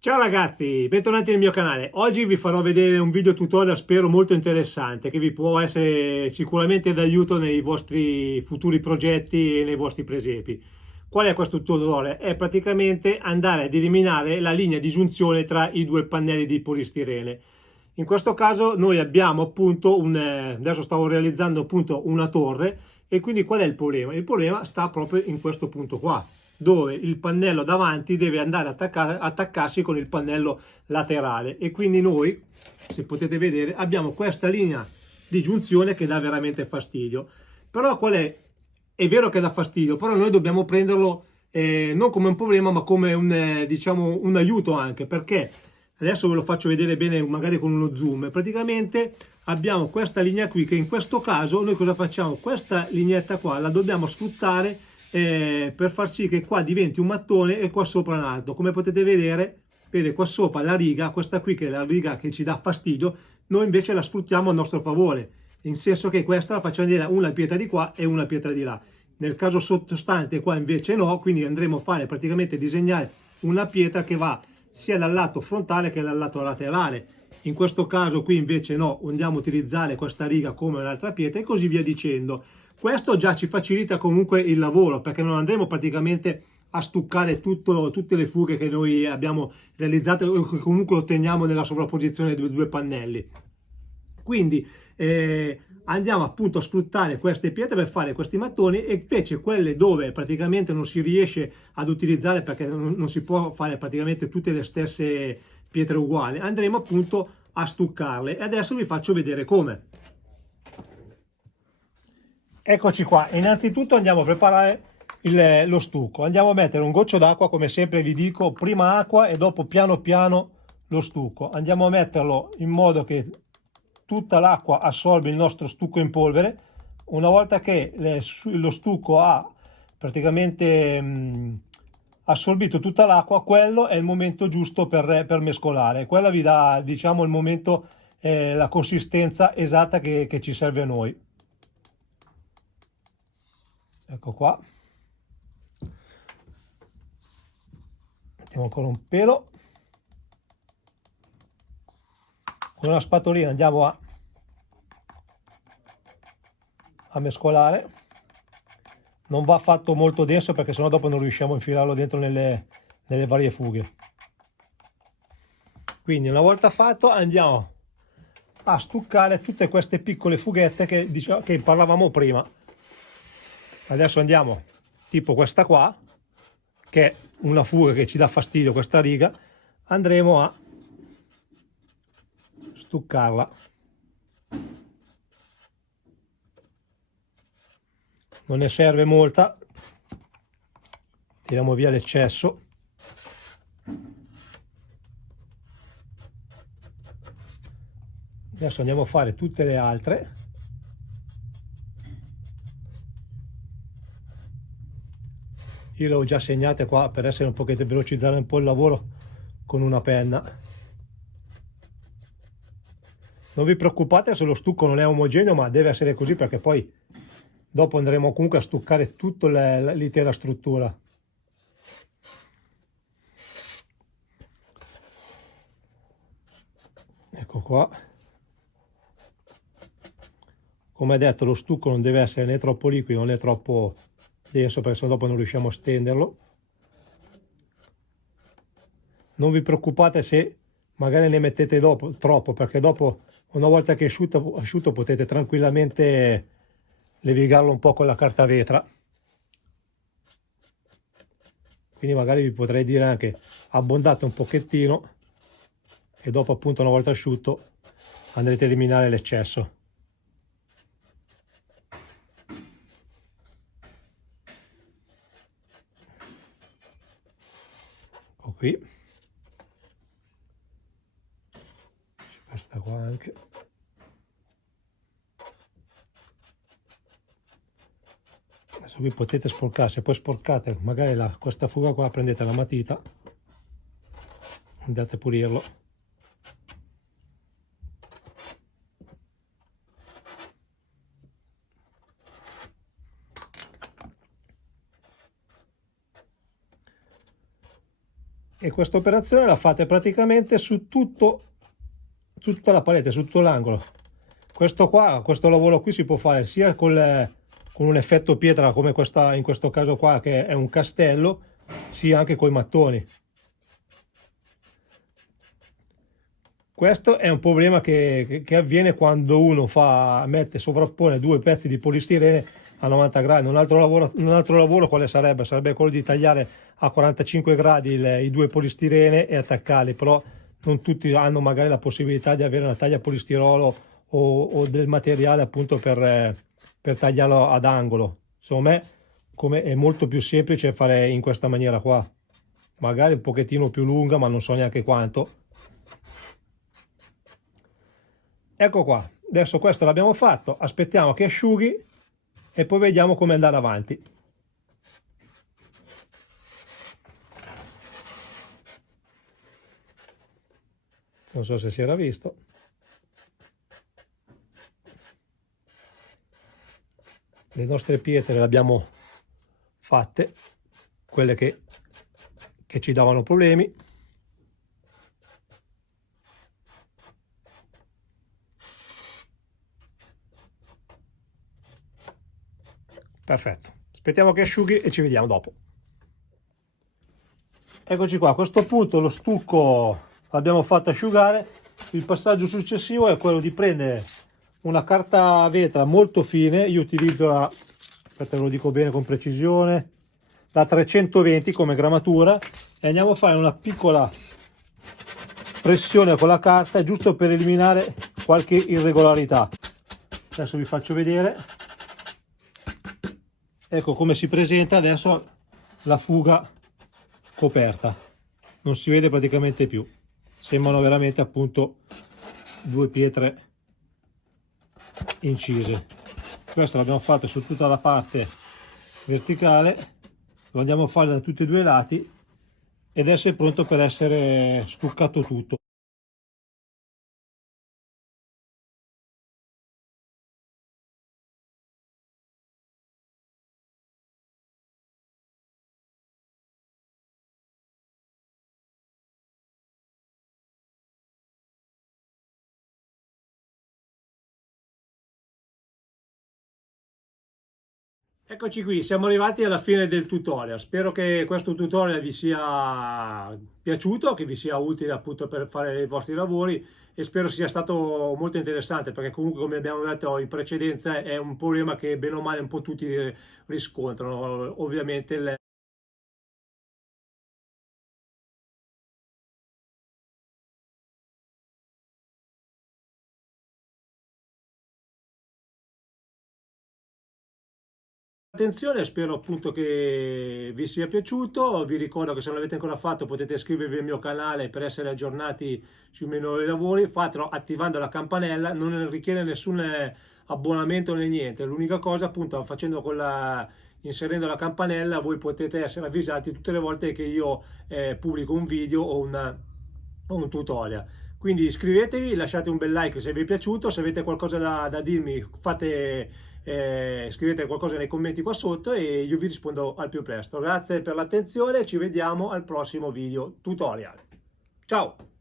Ciao ragazzi, bentornati nel mio canale. Oggi vi farò vedere un video tutorial spero molto interessante che vi può essere sicuramente d'aiuto nei vostri futuri progetti e nei vostri presepi. Qual è questo tutorial? È praticamente andare ad eliminare la linea di giunzione tra i due pannelli di polistirene. In questo caso noi abbiamo appunto adesso stavo realizzando appunto una torre e quindi qual è il problema? Il problema sta proprio in questo punto qua, dove il pannello davanti deve andare a attaccarsi con il pannello laterale e quindi noi, se potete vedere, abbiamo questa linea di giunzione che dà veramente fastidio. Però qual è? È vero che dà fastidio, però noi dobbiamo prenderlo non come un problema ma come diciamo, un aiuto anche, perché adesso ve lo faccio vedere bene magari con uno zoom. Praticamente abbiamo questa linea qui che in questo caso noi cosa facciamo? Questa lineetta qua la dobbiamo sfruttare per far sì che qua diventi un mattone e qua sopra un alto. Come potete vedere, vede qua sopra la riga, questa qui che è la riga che ci dà fastidio, noi invece la sfruttiamo a nostro favore, in senso che questa la facciamo dire una pietra di qua e una pietra di là. Nel caso sottostante qua invece no, quindi andremo a fare praticamente disegnare una pietra che va sia dal lato frontale che dal lato laterale. In questo caso qui invece no, andiamo a utilizzare questa riga come un'altra pietra e così via dicendo. Questo già ci facilita comunque il lavoro, perché non andremo praticamente a stuccare tutte le fughe che noi abbiamo realizzato o che comunque otteniamo nella sovrapposizione dei due pannelli. Quindi andiamo appunto a sfruttare queste pietre per fare questi mattoni, e invece quelle dove praticamente non si riesce ad utilizzare perché non si può fare praticamente tutte le stesse pietre uguali, andremo appunto a stuccarle e adesso vi faccio vedere come. Eccoci qua, innanzitutto andiamo a preparare lo stucco. Andiamo a mettere un goccio d'acqua, come sempre vi dico, prima acqua e dopo piano piano lo stucco. Andiamo a metterlo in modo che tutta l'acqua assorbe il nostro stucco in polvere. Una volta che lo stucco ha praticamente assorbito tutta l'acqua, quello è il momento giusto per mescolare. Quella vi dà, diciamo, il momento, la consistenza esatta che ci serve a noi. Ecco qua, mettiamo ancora un pelo, con una spatolina andiamo a mescolare. Non va fatto molto denso perché sennò dopo non riusciamo a infilarlo dentro nelle varie fughe. Quindi una volta fatto andiamo a stuccare tutte queste piccole fughette che parlavamo prima. Adesso andiamo, tipo questa qua, che è una fuga che ci dà fastidio, questa riga, andremo a stuccarla. Non ne serve molta, tiriamo via l'eccesso. Adesso andiamo a fare tutte le altre. Io le ho già segnate qua per essere un pochettino, velocizzare un po' il lavoro con una penna. Non vi preoccupate se lo stucco non è omogeneo, ma deve essere così perché poi dopo andremo comunque a stuccare tutta l'intera struttura. Ecco qua. Come detto, lo stucco non deve essere né troppo liquido né troppo denso, perché sennò dopo non riusciamo a stenderlo. Non vi preoccupate se magari ne mettete dopo troppo, perché dopo, una volta che è asciutto potete tranquillamente levigarlo un po' con la carta vetra. Quindi magari vi potrei dire anche abbondate un pochettino e dopo appunto una volta asciutto andrete a eliminare l'eccesso. Ecco qui, questa qua anche. Adesso qui potete sporcare, se poi sporcate magari questa fuga qua, prendete la matita, andate a pulirlo. e questa operazione la fate praticamente su tutta la parete, su tutto l'angolo. Questo lavoro qui si può fare sia con un effetto pietra come in questo caso qua, che è un castello, sia anche con i mattoni. Questo è un problema che avviene quando uno sovrappone due pezzi di polistirene a 90 gradi. Un altro lavoro quale sarebbe? Sarebbe quello di tagliare a 45 gradi i due polistirene e attaccarli, però non tutti hanno magari la possibilità di avere una taglia polistirolo o del materiale appunto per tagliarlo ad angolo. Secondo me è molto più semplice fare in questa maniera qua, magari un pochettino più lunga, ma non so neanche quanto. Ecco qua, adesso questo l'abbiamo fatto, aspettiamo che asciughi e poi vediamo come andare avanti. Non so se si era visto. Le nostre pietre le abbiamo fatte, quelle che ci davano problemi. Perfetto, aspettiamo che asciughi e ci vediamo dopo. Eccoci qua, a questo punto lo stucco l'abbiamo fatto asciugare. Il passaggio successivo è quello di prendere una carta vetra molto fine. Io utilizzo aspetta, ve lo dico bene con precisione, la 320 come grammatura, e andiamo a fare una piccola pressione con la carta giusto per eliminare qualche irregolarità. Adesso vi faccio vedere. Ecco come si presenta adesso la fuga coperta, non si vede praticamente più, sembrano veramente appunto due pietre incise. Questo l'abbiamo fatto su tutta la parte verticale, lo andiamo a fare da tutti e due i lati ed adesso è pronto per essere stuccato tutto. Eccoci qui, siamo arrivati alla fine del tutorial. Spero che questo tutorial vi sia piaciuto, che vi sia utile appunto per fare i vostri lavori, e spero sia stato molto interessante, perché comunque, come abbiamo detto in precedenza, è un problema che bene o male un po' tutti riscontrano. Ovviamente attenzione, spero appunto che vi sia piaciuto. Vi ricordo che se non l'avete ancora fatto potete iscrivervi al mio canale per essere aggiornati sui miei nuovi lavori. Fatelo attivando la campanella, non richiede nessun abbonamento né niente. L'unica cosa appunto inserendo la campanella voi potete essere avvisati tutte le volte che io pubblico un video o un tutorial. Quindi iscrivetevi, lasciate un bel like se vi è piaciuto, se avete qualcosa da dirmi scrivete qualcosa nei commenti qua sotto e io vi rispondo al più presto. Grazie per l'attenzione, ci vediamo al prossimo video tutorial. Ciao!